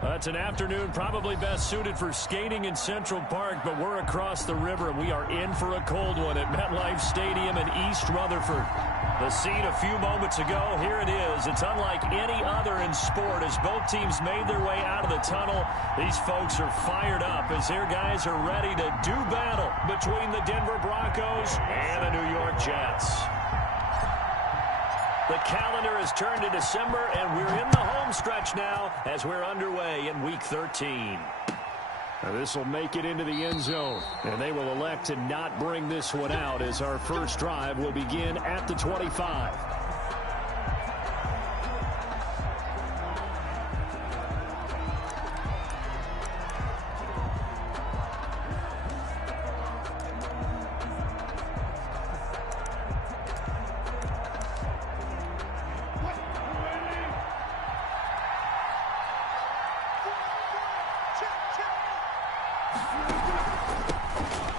It's an afternoon probably best suited for skating in Central Park, but we're across the river, and we are in for a cold one at MetLife Stadium in East Rutherford. The scene a few moments ago, here it is. It's unlike any other in sport as both teams made their way out of the tunnel. These folks are fired up as their guys are ready to do battle between the Denver Broncos and the New York Jets. The calendar has turned to December, and we're in the home stretch now as we're underway in Week 13. Now this will make it into the end zone, and they will elect to not bring this one out as our first drive will begin at the 25.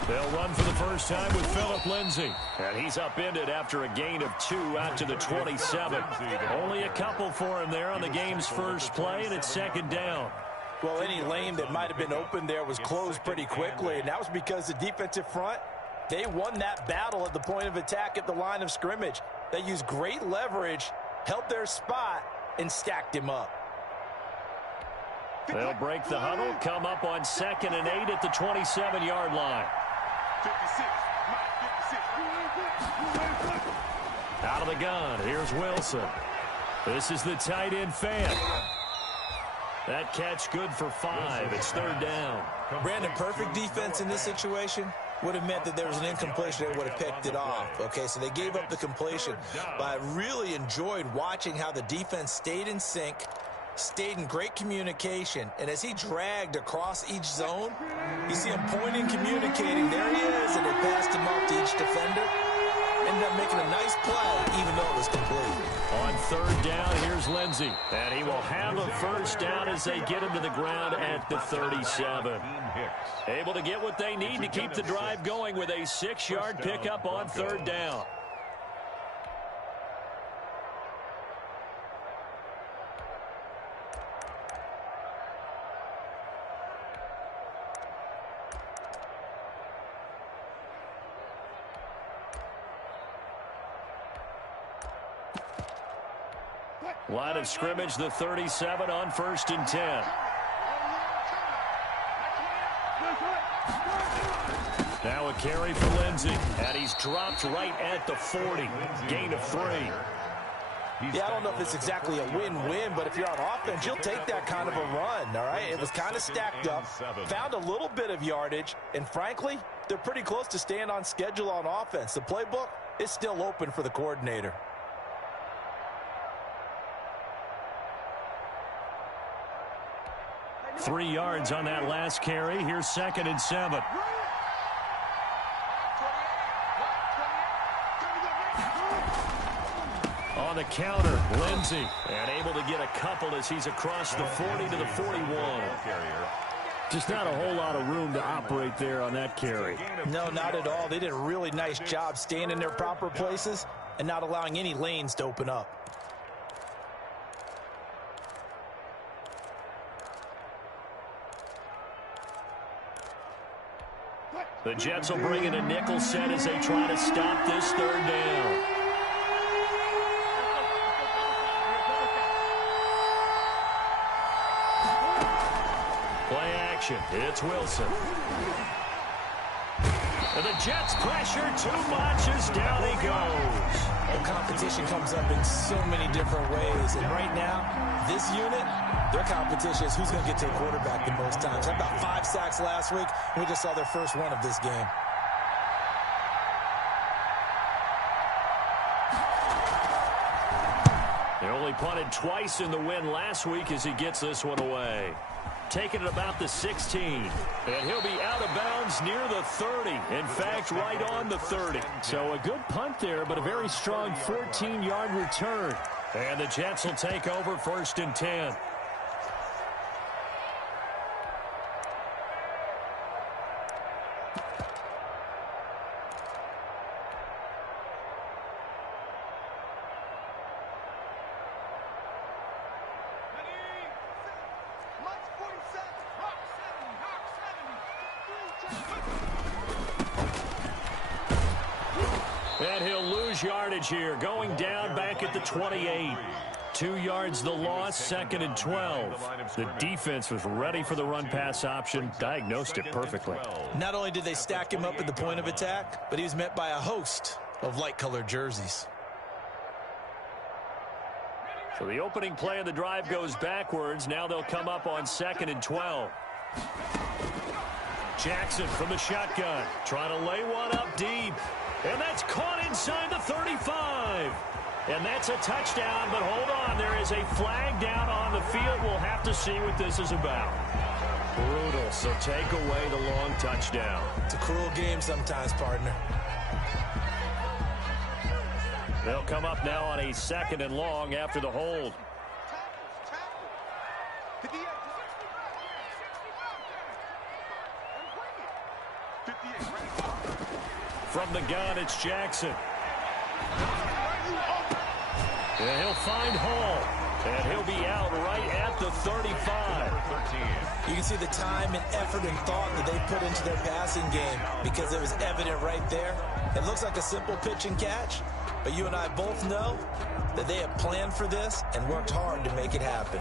They'll run for the first time with Phillip Lindsay. And he's upended after a gain of 2 out to the 27. Only a couple for him there on the game's first play, and it's second down. Well, any lane that might have been open there was closed pretty quickly, and that was because the defensive front, they won that battle at the point of attack at the line of scrimmage. They used great leverage, held their spot, and stacked him up. They'll break the huddle, come up on 2nd and 8 at the 27-yard line. 56. Out of the gun, here's Wilson. This is the tight end fan. That catch good for 5. It's third down. Brandon, perfect defense in this situation would have meant that there was an incompletion that would have picked it off. Okay, so they gave up the completion. But I really enjoyed watching how the defense stayed in sync, stayed in great communication, and as he dragged across each zone, you see him pointing, communicating. There he is, and they passed him off to each defender. Ended up making a nice play, even though it was complete. On third down, here's Lindsay. And he will have a first down as they get him to the ground at the 37. Able to get what they need to keep the drive going with a 6-yard pickup on third down. Line of scrimmage, the 37 on 1st and 10. Now a carry for Lindsay, and he's dropped right at the 40. Gain of 3. Yeah, I don't know if it's exactly a win-win, but if you're on offense, you'll take that kind of a run, all right? It was kind of stacked up, found a little bit of yardage, and frankly, they're pretty close to staying on schedule on offense. The playbook is still open for the coordinator. Three yards on that last carry. Here's 2nd and 7. On the counter, Lindsay, and able to get a couple as he's across the 40 to the 41. Just not a whole lot of room to operate there on that carry. No, not at all. They did a really nice job staying in their proper places and not allowing any lanes to open up. The Jets will bring in a nickel set as they try to stop this third down. Play action. It's Wilson. And the Jets pressure too much as down he goes. The competition comes up in so many different ways. And right now, this unit, their competition is who's going to get to the quarterback the most times. Had about 5 sacks last week, and we just saw their first one of this game. They only punted twice in the win last week as he gets this one away. Taking it about the 16. And he'll be out of bounds near the 30. In fact, right on the 30. So a good punt there, but a very strong 14-yard return. And the Jets will take over 1st and 10. lose yardage here. Going down back at the 28. 2 yards the loss, 2nd and 12. The defense was ready for the run-pass option, diagnosed it perfectly. Not only did they stack him up at the point of attack, but he was met by a host of light-colored jerseys. So the opening play of the drive goes backwards. Now they'll come up on 2nd and 12. Jackson from the shotgun, trying to lay one up deep. And that's caught inside the 35. And that's a touchdown, but hold on. There is a flag down on the field. We'll have to see what this is about. Brutal, so take away the long touchdown. It's a cruel game sometimes, partner. They'll come up now on a 2nd and long after the hold. From the gun, it's Jackson. And he'll find Hall. And he'll be out right at the 35. You can see the time and effort and thought that they put into their passing game because it was evident right there. It looks like a simple pitch and catch, but you and I both know that they have planned for this and worked hard to make it happen.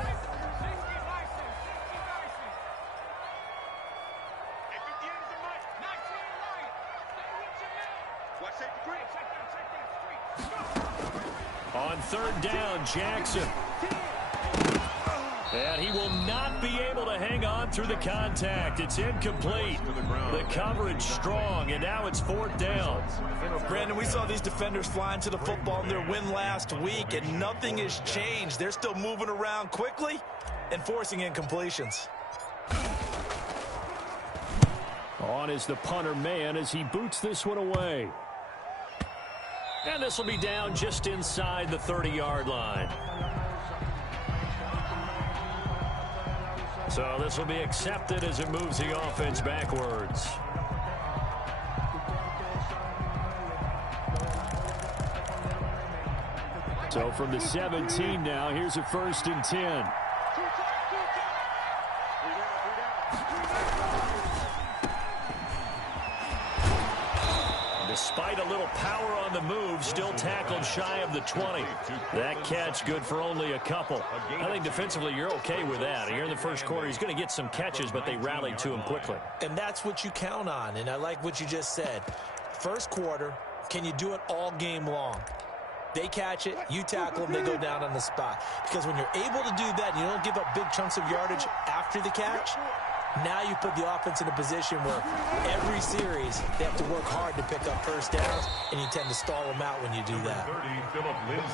On 3rd down, Jackson. And he will not be able to hang on through the contact. It's incomplete. The coverage strong, and now it's 4th down. Brandon, we saw these defenders flying to the football in their win last week, and nothing has changed. They're still moving around quickly and forcing incompletions. On is the punter man as he boots this one away. And this will be down just inside the 30-yard line. So this will be accepted as it moves the offense backwards. So from the 17 now, here's a 1st and 10. Despite a little power on the move, still tackled shy of the 20. That catch good for only a couple. I think defensively you're okay with that. Here in the first quarter, he's going to get some catches, but they rallied to him quickly. And that's what you count on, and I like what you just said. First quarter, can you do it all game long? They catch it, you tackle them, they go down on the spot. Because when you're able to do that, and you don't give up big chunks of yardage after the catch, now you put the offense in a position where every series they have to work hard to pick up first downs, and you tend to stall them out when you do that.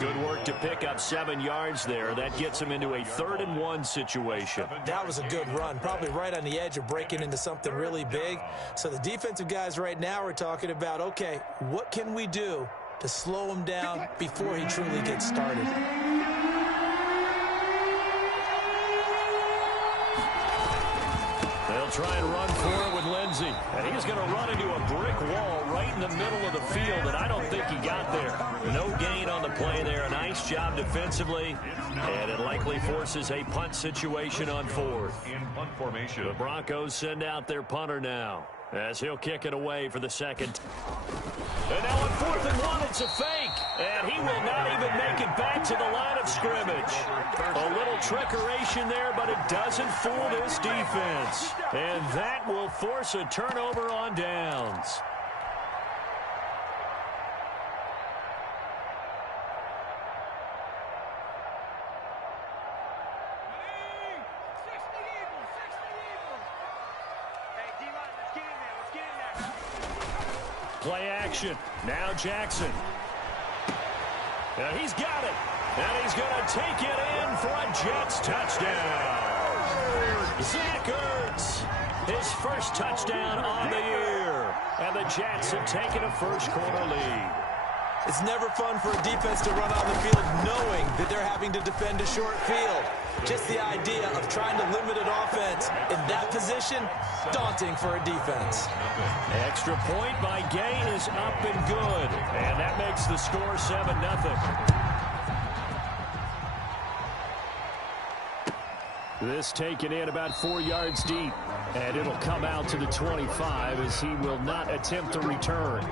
Good work to pick up 7 yards there. That gets him into a 3rd and 1 situation. That was a good run, probably right on the edge of breaking into something really big. So the defensive guys right now are talking about, okay, what can we do to slow him down before he truly gets started? They'll try and run for it with Lindsey. And he's going to run into a brick wall right in the middle of the field, and I don't think he got there. No gain on the play there. A nice job defensively, and it likely forces a punt situation on 4th. The Broncos send out their punter now, as he'll kick it away for the 2nd. And now on 4th and 1, it's a fake. And he will not even make it back to the line of scrimmage. A little trickeration there, but it doesn't fool this defense. And that will force a turnover on downs. Play action. Now Jackson. And he's got it. And he's going to take it in for a Jets touchdown. Zach Ertz, his first touchdown on the year. And the Jets have taken a first quarter lead. It's never fun for a defense to run on the field knowing that they're having to defend a short field. Just the idea of trying to limit an offense in that position, daunting for a defense. Extra point by Gain is up and good. And that makes the score 7-0. This taken in about 4 yards deep. And it'll come out to the 25 as he will not attempt to return.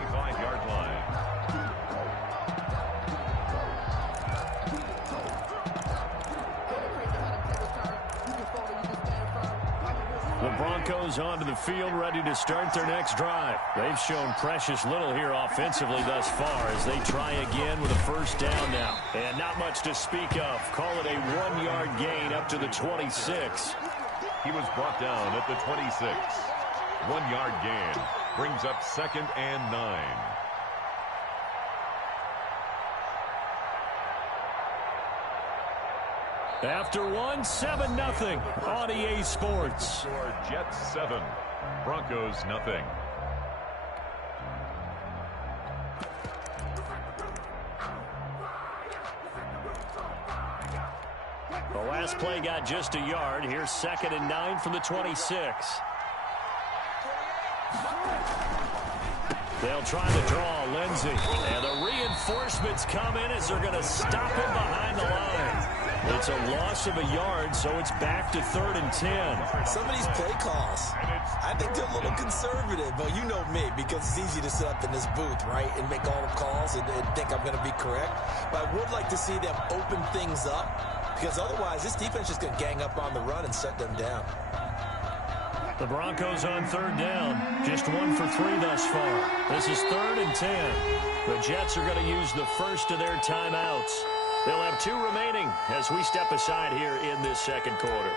The Broncos onto the field, ready to start their next drive. They've shown precious little here offensively thus far as they try again with a first down now. And not much to speak of. Call it a 1-yard gain up to the 26. He was brought down at the 26. 1-yard gain brings up 2nd and 9. After 7-0 on EA Sports. Jets 7, Broncos nothing. The last play got just a yard. Here's 2nd and 9 from the 26. They'll try to draw Lindsey. And the reinforcements come in as they're going to stop him behind the line. It's a loss of a yard, so it's back to 3rd and 10. Some of these play calls, I think they're a little conservative. But you know me, because it's easy to sit up in this booth, right, and make all the calls and think I'm going to be correct. But I would like to see them open things up, because otherwise this defense is going to gang up on the run and shut them down. The Broncos on 3rd down. Just 1 for 3 thus far. This is 3rd and 10. The Jets are going to use the first of their timeouts. They'll have 2 remaining as we step aside here in this second quarter.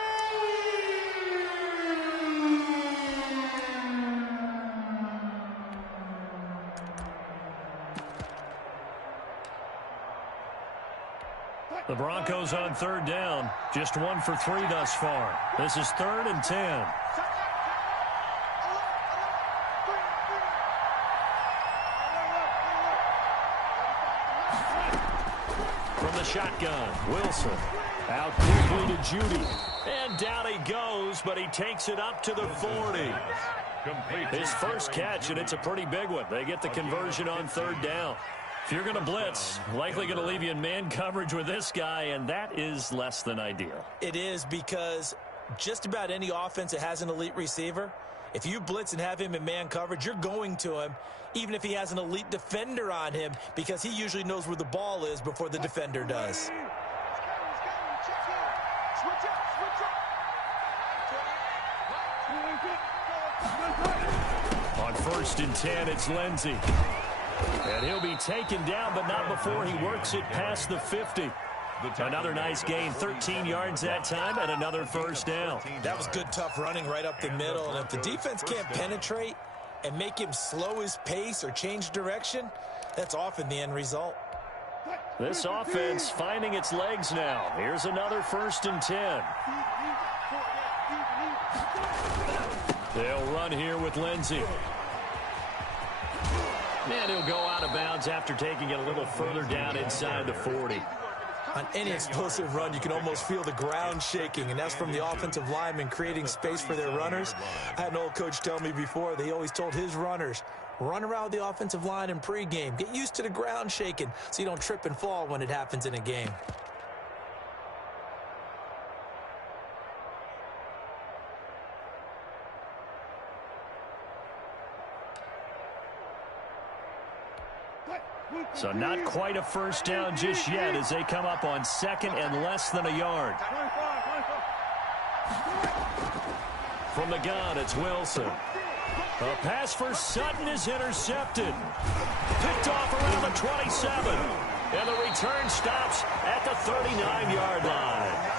The Broncos on 3rd down. Just 1 for 3 thus far. This is 3rd and 10. From the shotgun, Wilson. Out quickly to Judy. And down he goes, but he takes it up to the 40. His first catch, and it's a pretty big one. They get the conversion on 3rd down. If you're going to blitz, likely going to leave you in man coverage with this guy, and that is less than ideal. It is, because just about any offense that has an elite receiver, if you blitz and have him in man coverage, you're going to him, even if he has an elite defender on him, because he usually knows where the ball is before the defender does. On 1st and 10, it's Lindsey. And he'll be taken down, but not before he works it past the 50. Another nice gain, 13 yards that time, and another first down. That was good, tough running right up the middle. And if the defense can't penetrate and make him slow his pace or change direction, that's often the end result. This offense finding its legs now. Here's another 1st and 10. They'll run here with Lindsey. And he'll go out of bounds after taking it a little further down inside the 40. On any explosive run, you can almost feel the ground shaking, and that's from the offensive linemen creating space for their runners. I had an old coach tell me before, they always told his runners, run around the offensive line in pregame. Get used to the ground shaking so you don't trip and fall when it happens in a game. So not quite a first down just yet as they come up on 2nd and less than a yard. From the gun, it's Wilson. A pass for Sutton is intercepted. Picked off around the 27. And the return stops at the 39-yard line.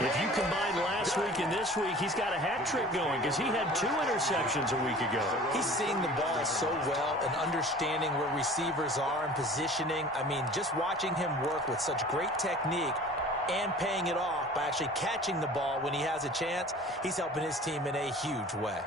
If you combine last week and this week, he's got a hat trick going because he had 2 interceptions a week ago. He's seeing the ball so well and understanding where receivers are and positioning. I mean, just watching him work with such great technique and paying it off by actually catching the ball when he has a chance, he's helping his team in a huge way.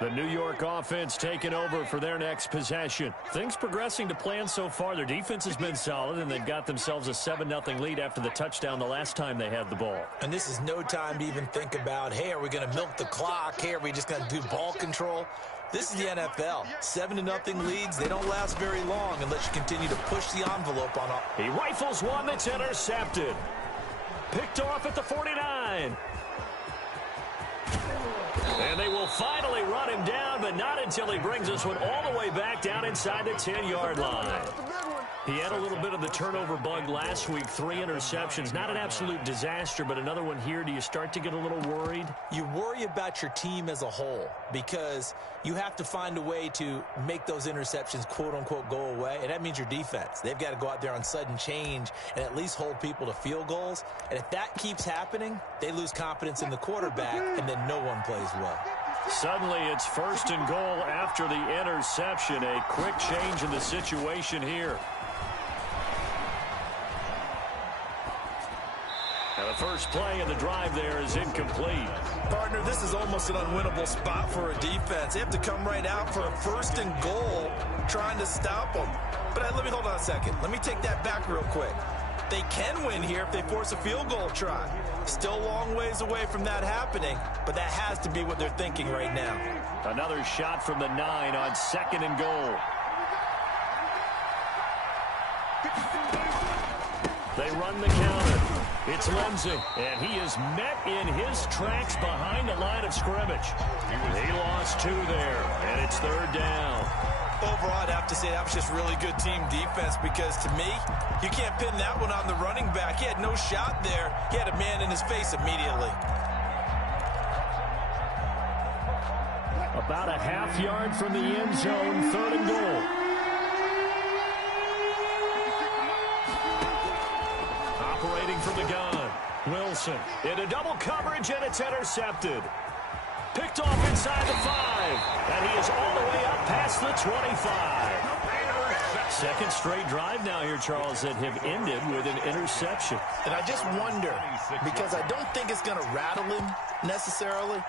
The New York offense taking over for their next possession. Things progressing to plan so far. Their defense has been solid, and they've got themselves a 7-0 lead after the touchdown the last time they had the ball. And this is no time to even think about, hey, are we going to milk the clock? Hey, are we just going to do ball control? This is the NFL. 7-0 leads, they don't last very long unless you continue to push the envelope on up. He rifles one that's intercepted. Picked off at the 49. And they will finally run him down, but not until he brings us one all the way back down inside the 10-yard line. He had a little bit of the turnover bug last week, 3 interceptions. Not an absolute disaster, but another one here. Do you start to get a little worried? You worry about your team as a whole because you have to find a way to make those interceptions, quote-unquote, go away, and that means your defense. They've got to go out there on sudden change and at least hold people to field goals, and if that keeps happening, they lose confidence in the quarterback, and then no one plays well. Suddenly, it's 1st and goal after the interception. A quick change in the situation here. Now the first play of the drive there is incomplete. Partner, this is almost an unwinnable spot for a defense. They have to come right out for a 1st and goal trying to stop them. But let me hold on a second. Let me take that back real quick. They can win here if they force a field goal try. Still a long ways away from that happening, but that has to be what they're thinking right now. Another shot from the 9 on 2nd and goal. They run the counter. It's Lindsey, and he is met in his tracks behind the line of scrimmage. He lost 2 there, and it's 3rd down. Overall, I'd have to say that was just really good team defense because, to me, you can't pin that one on the running back. He had no shot there. He had a man in his face immediately. About a half yard from the end zone, 3rd and goal. Operating from the gun, Wilson into double coverage, and it's intercepted. Picked off inside the 5, and he is all the way up past the 25. 2nd straight drive now here, Charles, that have ended with an interception. And I just wonder, because I don't think it's going to rattle him necessarily,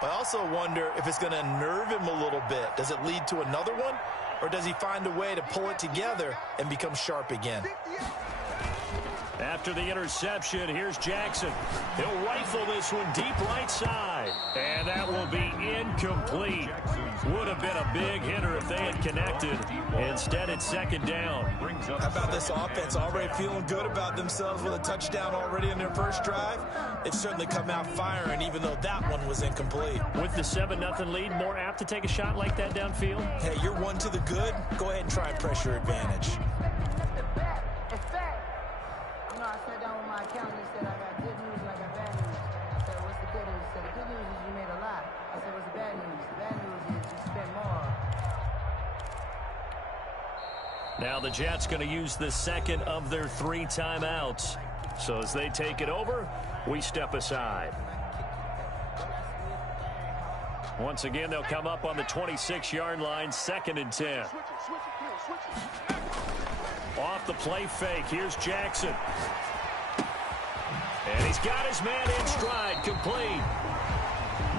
but I also wonder if it's going to unnerve him a little bit. Does it lead to another one, or does he find a way to pull it together and become sharp again? After the interception, here's Jackson. He'll rifle this one deep right side. And that will be incomplete. Would have been a big hitter if they had connected. Instead, it's 2nd down. How about this offense already feeling good about themselves with a touchdown already in their first drive? They've certainly come out firing, even though that one was incomplete. With the 7-0 lead, more apt to take a shot like that downfield? Hey, you're 1 to the good. Go ahead and try and press your advantage. I sat down with my accountant and said, I got good news and I got bad news. I said, what's the good news? He said, the good news is you made a lot. I said, what's the bad news? The bad news is you spent more. Now the Jets going to use the 2nd of their 3 timeouts. So as they take it over, we step aside. Once again, they'll come up on the 26-yard line, 2nd and 10. Off the play fake, here's Jackson. And he's got his man in stride, complete.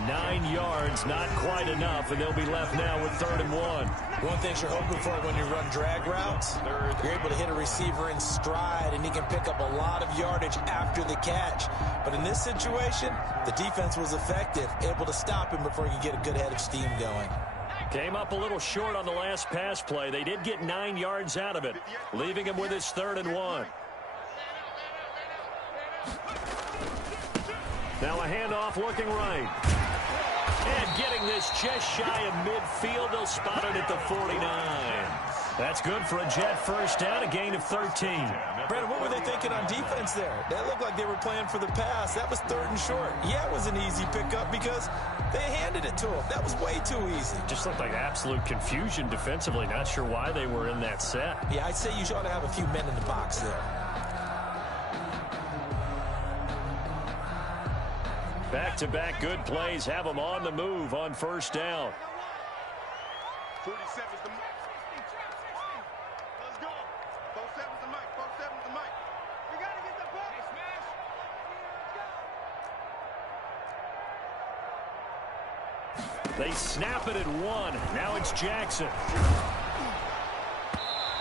9 yards, not quite enough, and they'll be left now with 3rd and 1. One thing you're hoping for when you run drag routes, you're able to hit a receiver in stride, and he can pick up a lot of yardage after the catch. But in this situation, the defense was effective, able to stop him before he could get a good head of steam going. Came up a little short on the last pass play. They did get 9 yards out of it, leaving him with his 3rd and 1. Now a handoff looking right. And getting this just shy of midfield. They'll spot it at the 49. That's good for a Jet first down, a gain of 13. Brandon, what were they thinking on defense there? That looked like they were playing for the pass. That was 3rd and short. Yeah, it was an easy pickup because they handed it to him. That was way too easy. Just looked like absolute confusion defensively. Not sure why they were in that set. Yeah, I'd say you ought to have a few men in the box there. Back-to-back good plays have them on the move on 1st down. 47's the mic. Let's go. 47's the mic. 47's the mic. We got to get the ball. They snap it at 1. Now it's Jackson.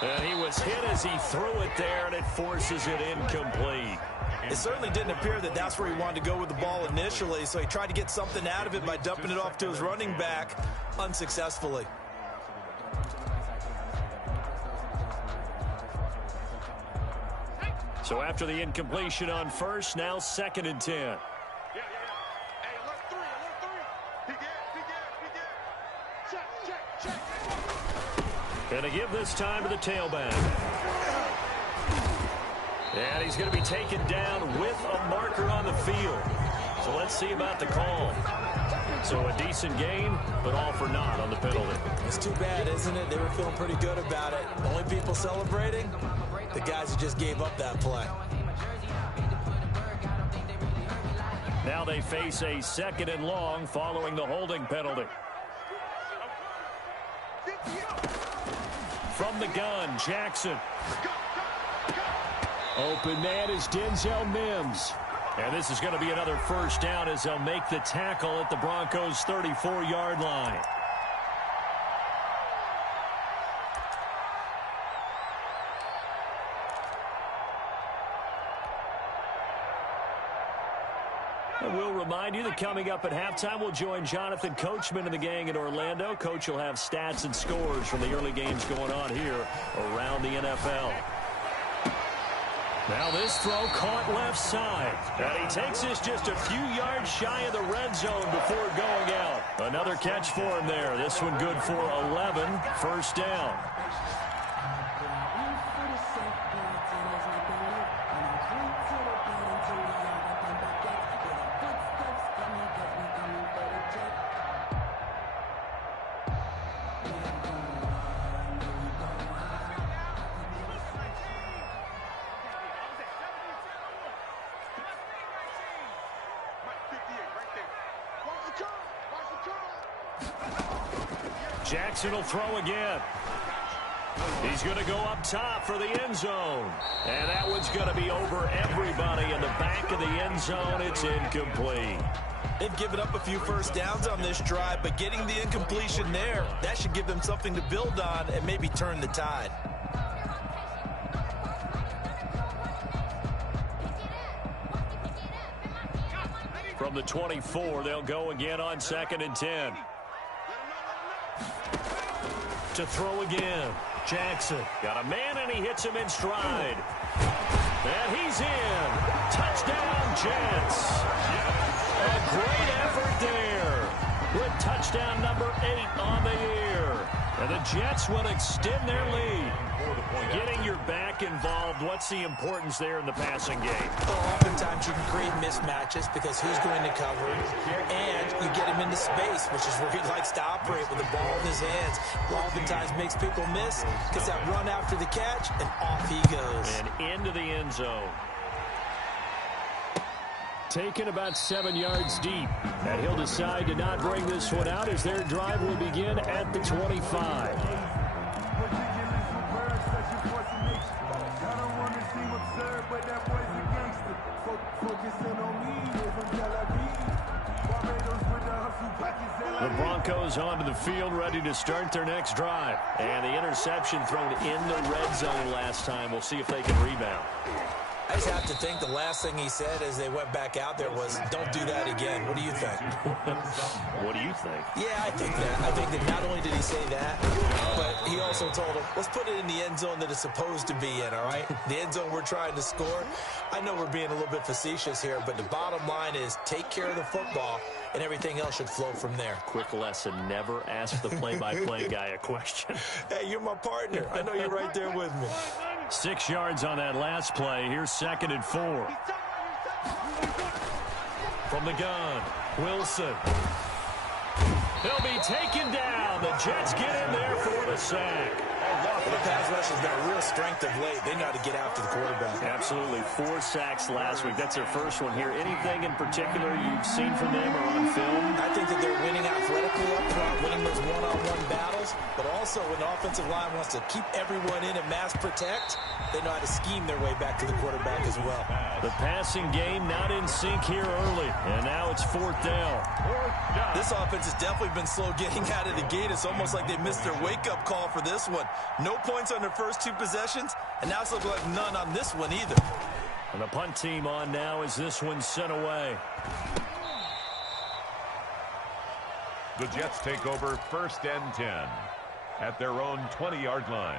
And he was hit as he threw it there, and it forces it incomplete. It certainly didn't appear that that's where he wanted to go with the ball initially, so he tried to get something out of it by dumping it off to his running back unsuccessfully. So after the incompletion on 1st, now 2nd and 10. Yeah. Hey, alert 3. He get. Check. Going to give this time to the tailback. And he's going to be taken down with a marker on the field. So let's see about the call. So a decent game, but all for naught on the penalty. It's too bad, isn't it? They were feeling pretty good about it. Only people celebrating, the guys who just gave up that play. Now they face a 2nd and long following the holding penalty. From the gun, Jackson. Open man is Denzel Mims. And this is going to be another first down as they'll make the tackle at the Broncos' 34-yard line. And we'll remind you that coming up at halftime, we'll join Jonathan Coachman and the gang in Orlando. Coach will have stats and scores from the early games going on here around the NFL. Now this throw caught left side. And he takes this just a few yards shy of the red zone before going out. Another catch for him there. This one good for 11. First down. Jackson will throw again. He's going to go up top for the end zone. And that one's going to be over everybody in the back of the end zone. It's incomplete. They've given up a few first downs on this drive, but getting the incompletion there, that should give them something to build on and maybe turn the tide. From the 24, they'll go again on 2nd and 10. To throw again. Jackson got a man, and he hits him in stride. And he's in. Touchdown, Jets. A great effort there with touchdown number 8 on the year. And the Jets will extend their lead. Getting your back involved, what's the importance there in the passing game? Well, oftentimes you can create mismatches because who's going to cover it, and you get him into space, which is where he likes to operate with the ball in his hands. Oftentimes makes people miss, gets that run after the catch, and off he goes. And into the end zone. Taken about 7 yards deep. And he'll decide to not bring this one out as their drive will begin at the 25. The Broncos onto the field, ready to start their next drive. And the interception thrown in the red zone last time. We'll see if they can rebound. I just have to think the last thing he said as they went back out there was, don't do that again. What do you think? What do you think? Yeah, I think that. I think that not only did he say that, but he also told him, let's put it in the end zone that it's supposed to be in, all right? The end zone we're trying to score. I know we're being a little bit facetious here, but the bottom line is take care of the football, and everything else should flow from there. Quick lesson, never ask the play-by-play guy a question. Hey, you're my partner. I know you're right there with me. 6 yards on that last play. Here's 2nd and 4. From the gun, Wilson. He'll be taken down. The Jets get in there for the sack. The pass rush has been a real strength of late. They know how to get after the quarterback. Absolutely. 4 sacks last week. That's their first one here. Anything in particular you've seen from them or on film? I think that they're winning athletically up front, winning those one-on-one battles, but also when the offensive line wants to keep everyone in and mass protect, they know how to scheme their way back to the quarterback as well. The passing game not in sync here early, and now it's 4th down. This offense has definitely been slow getting out of the gate. It's almost like they missed their wake-up call for this one. No points on their first 2 possessions, and now it's looking like none on this one either. And the punt team on now as this one's sent away. The Jets take over 1st and 10 at their own 20-yard line.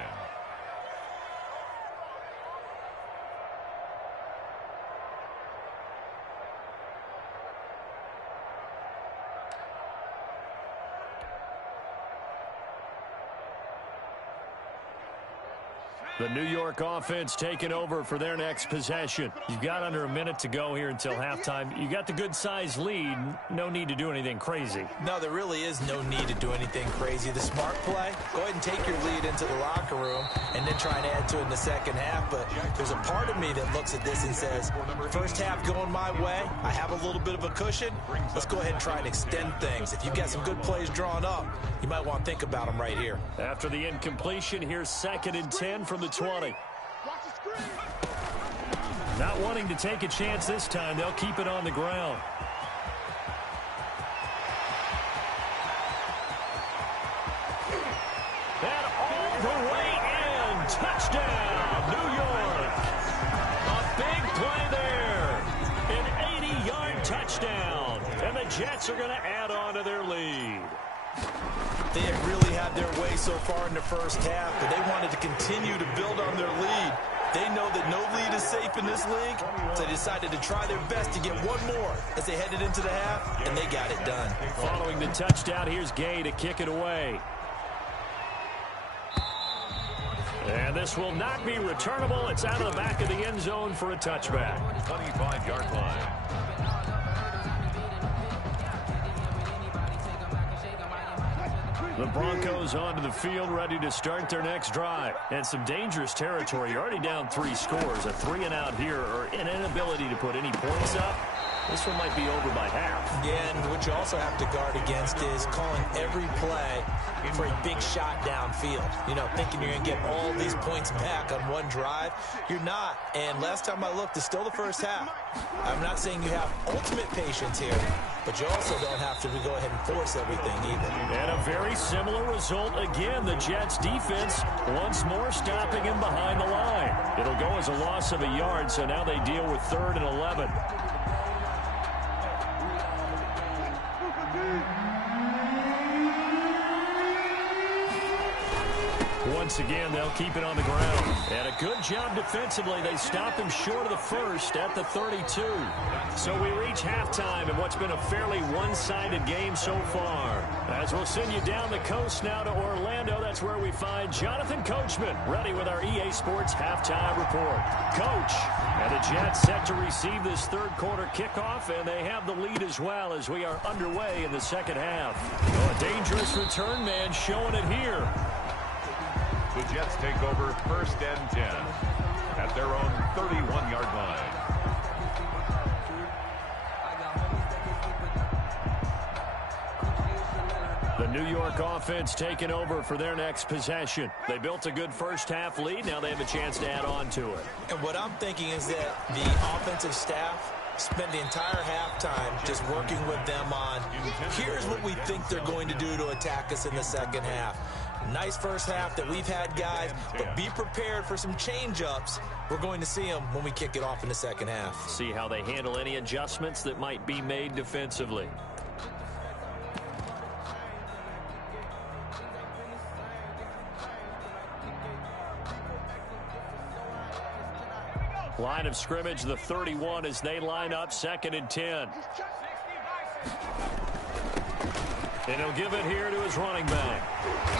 The New York offense taking over for their next possession. You've got under a minute to go here until halftime. You got the good-sized lead. No need to do anything crazy. No, there really is no need to do anything crazy. The smart play, go ahead and take your lead into the locker room and then try and add to it in the second half. But there's a part of me that looks at this and says, first half going my way, I have a little bit of a cushion. Let's go ahead and try and extend things. If you've got some good plays drawn up, you might want to think about them right here. After the incompletion, here's 2nd and 10 from the 20. Not wanting to take a chance this time, they'll keep it on the ground. And all the way in. Touchdown, New York. A big play there. An 80-yard touchdown. And the Jets are going to add on to their lead. They have really had their way so far in the first half, but they wanted to continue to build on their lead. They know that no lead is safe in this league, so they decided to try their best to get one more as they headed into the half, and they got it done. Following the touchdown, here's Gay to kick it away. And this will not be returnable. It's out of the back of the end zone for a touchback. 25-yard line. The Broncos onto the field, ready to start their next drive. And some dangerous territory. You're already down 3 scores. A 3-and-out here, or an inability to put any points up. This one might be over by half. Yeah, and what you also have to guard against is calling every play for a big shot downfield. You know, thinking you're going to get all these points back on one drive. You're not. And last time I looked, it's still the first half. I'm not saying you have ultimate patience here, but you also don't have to go ahead and force everything either. And a very similar result again. The Jets defense once more stopping him behind the line. It'll go as a loss of a yard, so now they deal with 3rd and 11. Once again, they'll keep it on the ground. And a good job defensively. They stop him short of the first at the 32. So we reach halftime in what's been a fairly one-sided game so far. As we'll send you down the coast now to Orlando, that's where we find Jonathan Coachman, ready with our EA Sports halftime report. Coach, and the Jets set to receive this third-quarter kickoff, and they have the lead as well as we are underway in the second half. Oh, a dangerous return man showing it here. The Jets take over 1st and 10 at their own 31-yard line. The New York offense taking over for their next possession. They built a good first-half lead. Now they have a chance to add on to it. And what I'm thinking is that the offensive staff spend the entire halftime just working with them on, here's what we think they're going to do to attack us in the second half. Nice first half that we've had, guys, but be prepared for some change-ups. We're going to see them when we kick it off in the second half. See how they handle any adjustments that might be made defensively. Line of scrimmage, the 31 as they line up 2nd and 10. And he'll give it here to his running back.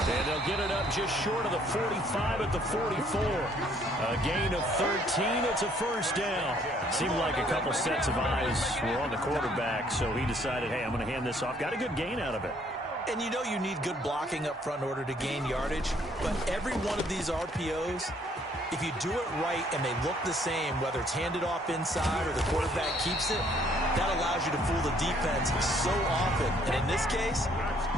And they'll get it up just short of the 45 at the 44. A gain of 13. It's a first down. Seemed like a couple sets of eyes were on the quarterback, so he decided, hey, I'm going to hand this off. Got a good gain out of it. And you know you need good blocking up front in order to gain yardage, but every one of these RPOs, if you do it right and they look the same, whether it's handed off inside or the quarterback keeps it, that allows you to fool the defense so often. And in this case,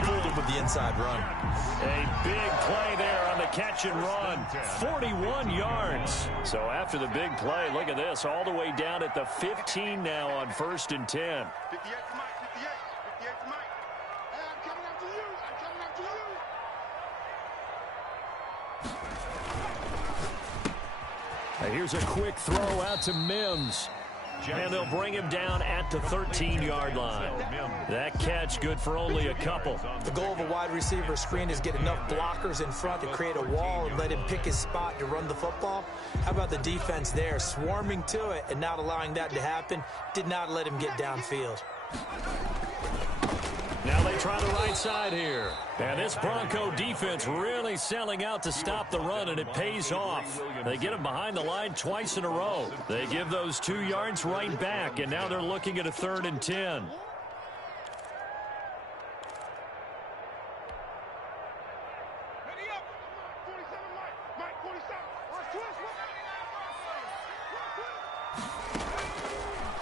fooled him with the inside run. A big play there on the catch and run. 41 yards. So after the big play, look at this, all the way down at the 15 now on 1st and 10. 58 to Mike, 58. 58 to Mike. Hey, I'm coming after you. I'm coming after you. Here's a quick throw out to Mims. And they'll bring him down at the 13-yard line. That catch good for only a couple. The goal of a wide receiver screen is get enough blockers in front to create a wall and let him pick his spot to run the football. How about the defense there, swarming to it and not allowing that to happen? Did not let him get downfield. Now they try the right side here. And this Bronco defense really selling out to stop the run, and it pays off. They get him behind the line twice in a row. They give those 2 yards right back, and now they're looking at a 3rd and 10.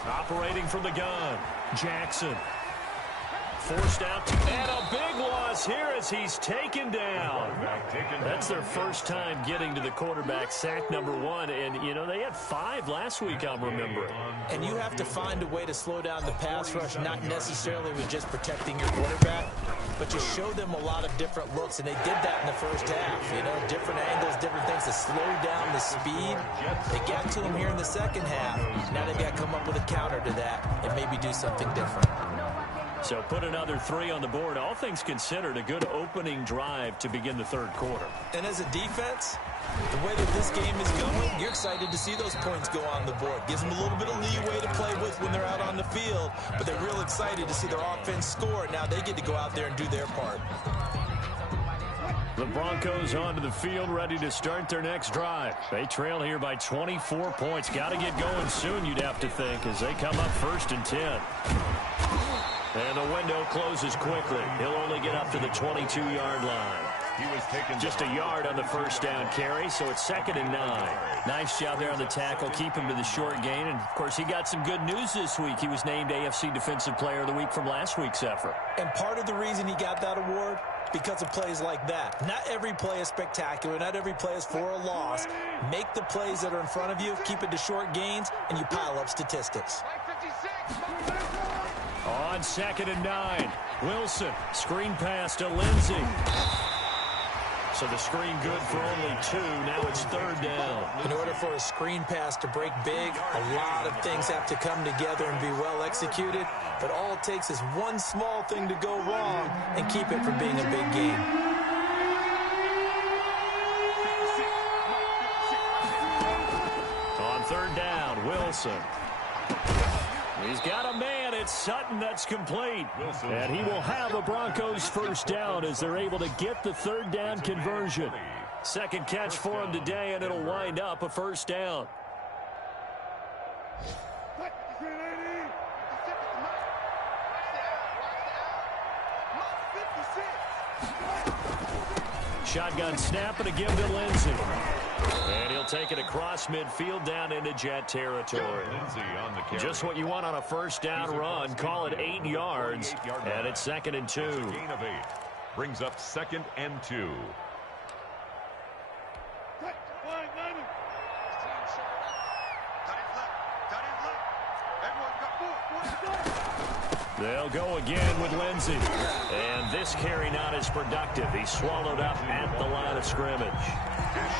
Operating from the gun, Jackson. Forced out, and a big loss here as he's taken down. That's their first time getting to the quarterback, sack number 1. And, you know, they had 5 last week, I'm remembering. And you have to find a way to slow down the pass rush, not necessarily with just protecting your quarterback, but you show them a lot of different looks, and they did that in the first half. You know, different angles, different things to slow down the speed. They got to them here in the second half. Now they've got to come up with a counter to that and maybe do something different. So put another 3 on the board. All things considered, a good opening drive to begin the 3rd quarter. And as a defense, the way that this game is going, you're excited to see those points go on the board. Gives them a little bit of leeway to play with when they're out on the field, but they're real excited to see their offense score. Now they get to go out there and do their part. The Broncos onto the field, ready to start their next drive. They trail here by 24 points. Got to get going soon, you'd have to think, as they come up 1st and 10. And the window closes quickly. He'll only get up to the 22-yard line. He was taken just a yard on the first down carry, so it's 2nd and 9. Nice job there on the tackle. Keep him to the short gain. And, of course, he got some good news this week. He was named AFC Defensive Player of the Week from last week's effort. And part of the reason he got that award, because of plays like that. Not every play is spectacular. Not every play is for a loss. Make the plays that are in front of you, keep it to short gains, and you pile up statistics. On 2nd and 9, Wilson, screen pass to Lindsey. So the screen good for only 2. Now it's 3rd down. In order for a screen pass to break big, a lot of things have to come together and be well executed. But all it takes is one small thing to go wrong and keep it from being a big game. On 3rd down, Wilson. He's got a man. It's Sutton that's complete. And he will have a Broncos first down as they're able to get the 3rd down conversion. 2nd catch for him today, and it'll wind up a first down. Shotgun snap and a give to Lindsey. And he'll take it across midfield down into Jet territory. Just what you want on a first down run. Call it 8 yards. And it's 2nd and 2. Gain of 8. Brings up 2nd and 2. They'll go again with Lindsey. And this carry not as productive. He's swallowed up at the line of scrimmage.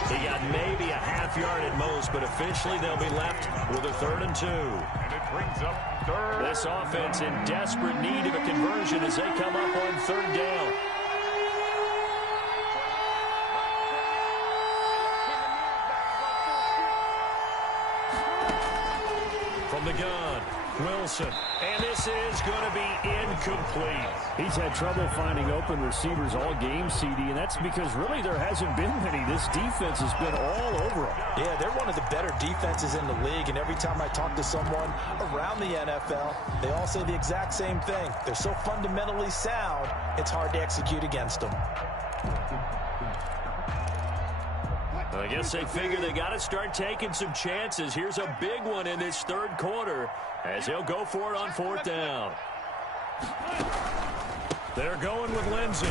He got maybe a half yard at most, but officially they'll be left with a 3rd and 2. And it brings up 3rd. This offense in desperate need of a conversion as they come up on 3rd down. From the gun, Wilson. And this is going to be incomplete. He's had trouble finding open receivers all game, CD, and that's because really there hasn't been many. This defense has been all over them. Yeah, they're one of the better defenses in the league, and every time I talk to someone around the NFL, they all say the exact same thing. They're so fundamentally sound, it's hard to execute against them. I guess they figure they got to start taking some chances. Here's a big one in this 3rd quarter as they'll go for it on 4th down. They're going with Lindsey.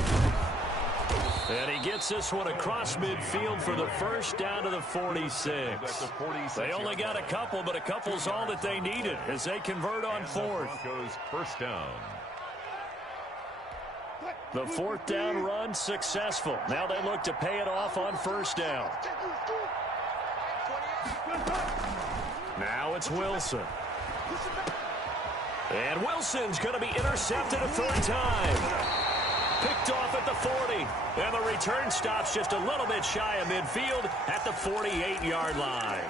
And he gets this one across midfield for the first down to the 46. They only got a couple, but a couple's all that they needed as they convert on 4th. First down. The 4th down run successful. Now they look to pay it off on 1st down. Now it's Wilson. And Wilson's going to be intercepted a 3rd time. Picked off at the 40. And the return stops just a little bit shy of midfield at the 48-yard line.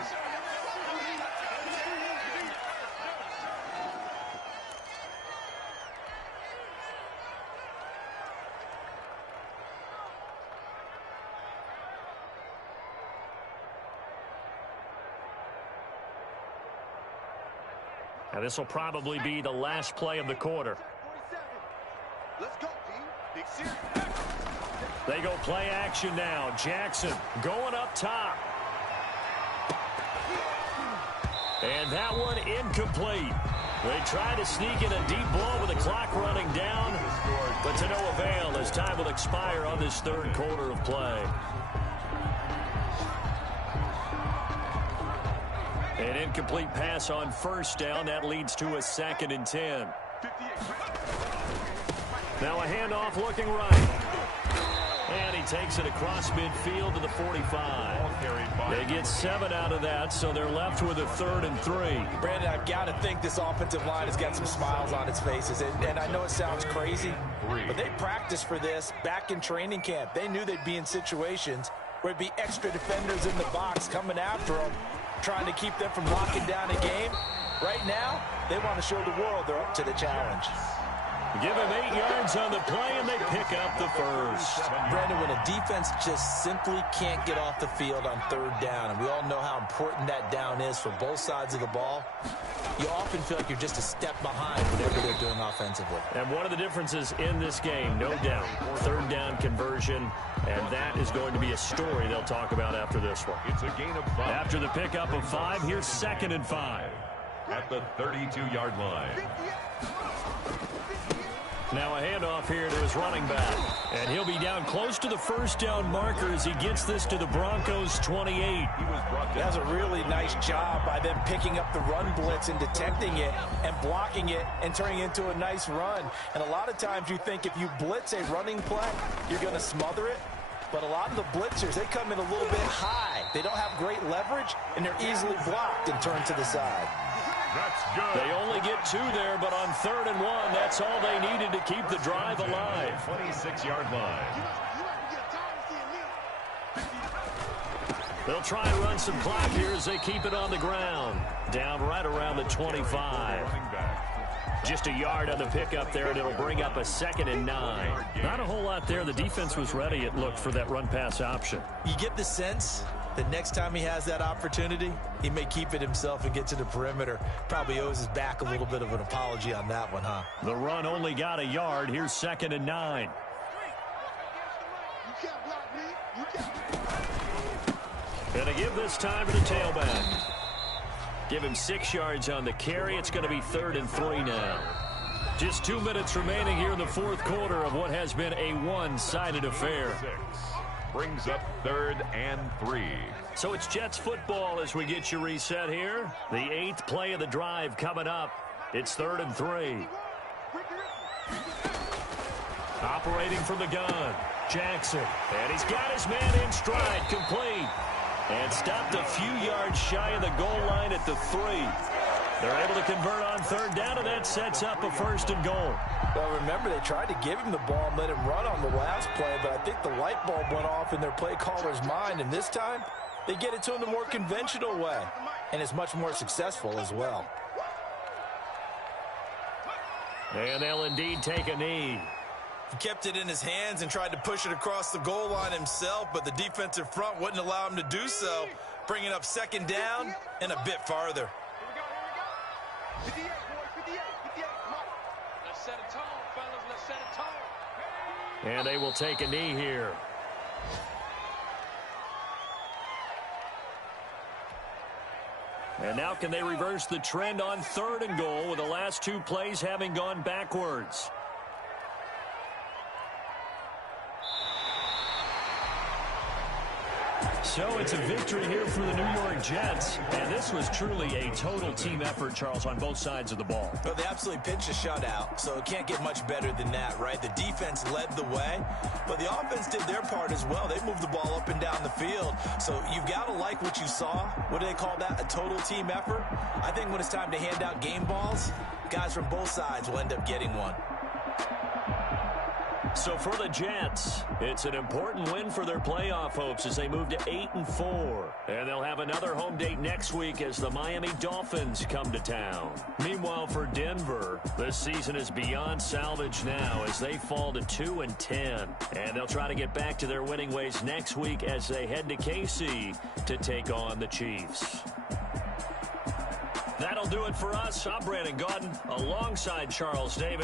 Now, this will probably be the last play of the quarter. Let's go, team. Big series. They go play action now. Jackson going up top. And that one incomplete. They try to sneak in a deep ball with the clock running down, but to no avail as time will expire on this third quarter of play. An incomplete pass on first down. That leads to a 2nd and 10. Now a handoff looking right. And he takes it across midfield to the 45. They get 7 out of that, so they're left with a 3rd and 3. Brandon, I've got to think this offensive line has got some smiles on its faces. And I know it sounds crazy, but they practiced for this back in training camp. They knew they'd be in situations where it'd be extra defenders in the box coming after them, trying to keep them from locking down a game. Right now, they want to show the world they're up to the challenge. Give him 8 yards on the play, and they pick up the first. Brandon, when a defense just simply can't get off the field on 3rd down, and we all know how important that down is for both sides of the ball, you often feel like you're just a step behind whatever they're doing offensively. And one of the differences in this game, no doubt, 3rd down conversion, and that is going to be a story they'll talk about after this one. It's a gain of 5. After the pickup of 5, here's 2nd and 5. At the 32-yard line. Now a handoff here to his running back. And he'll be down close to the first down marker as he gets this to the Broncos' 28. That's a really nice job by them picking up the run blitz and detecting it and blocking it and turning it into a nice run. And a lot of times you think if you blitz a running play, you're going to smother it. But a lot of the blitzers, they come in a little bit high. They don't have great leverage, and they're easily blocked and turned to the side. That's good. They only get 2 there, but on 3rd and 1, that's all they needed to keep the drive alive. 26-yard line. They'll try and run some clock here as they keep it on the ground. Down right around the 25. Just a yard on the pickup there, and it'll bring up a 2nd and 9. Not a whole lot there. The defense was ready, it looked, for that run-pass option. You get the sense that next time he has that opportunity, he may keep it himself and get to the perimeter. Probably owes his back a little bit of an apology on that one, huh? The run only got a yard. Here's 2nd and 9. You can't block me. You can't. Gonna give this time to the tailback. Give him 6 yards on the carry. It's going to be 3rd and 3 now. Just 2 minutes remaining here in the fourth quarter of what has been a one-sided affair. Brings up 3rd and 3. So it's Jets football as we get you reset here. The 8th play of the drive coming up. It's 3rd and 3. Operating from the gun, Jackson. And he's got his man in stride, complete. And stopped a few yards shy of the goal line at the 3. They're able to convert on 3rd down, and that sets up a 1st and goal. Well, remember, they tried to give him the ball and let him run on the last play, but I think the light bulb went off in their play caller's mind, and this time they get it to him the more conventional way, and it's much more successful as well. And they'll indeed take a knee. He kept it in his hands and tried to push it across the goal line himself, but the defensive front wouldn't allow him to do so, bringing up 2nd down and a bit farther. 58, boys, 58, 58. Come on. Let's set a tone, fellas. Let's set a tone. And they will take a knee here. And now can they reverse the trend on 3rd and goal with the last 2 plays having gone backwards? So it's a victory here for the New York Jets. And this was truly a total team effort, Charles, on both sides of the ball. Well, they absolutely pitched a shutout, so it can't get much better than that, right? The defense led the way, but the offense did their part as well. They moved the ball up and down the field. So you've got to like what you saw. What do they call that? A total team effort? I think when it's time to hand out game balls, guys from both sides will end up getting one. So for the Jets, it's an important win for their playoff hopes as they move to 8-4. And they'll have another home date next week as the Miami Dolphins come to town. Meanwhile, for Denver, this season is beyond salvage now as they fall to 2-10. And they'll try to get back to their winning ways next week as they head to KC to take on the Chiefs. That'll do it for us. I'm Brandon Gaudin alongside Charles Davis.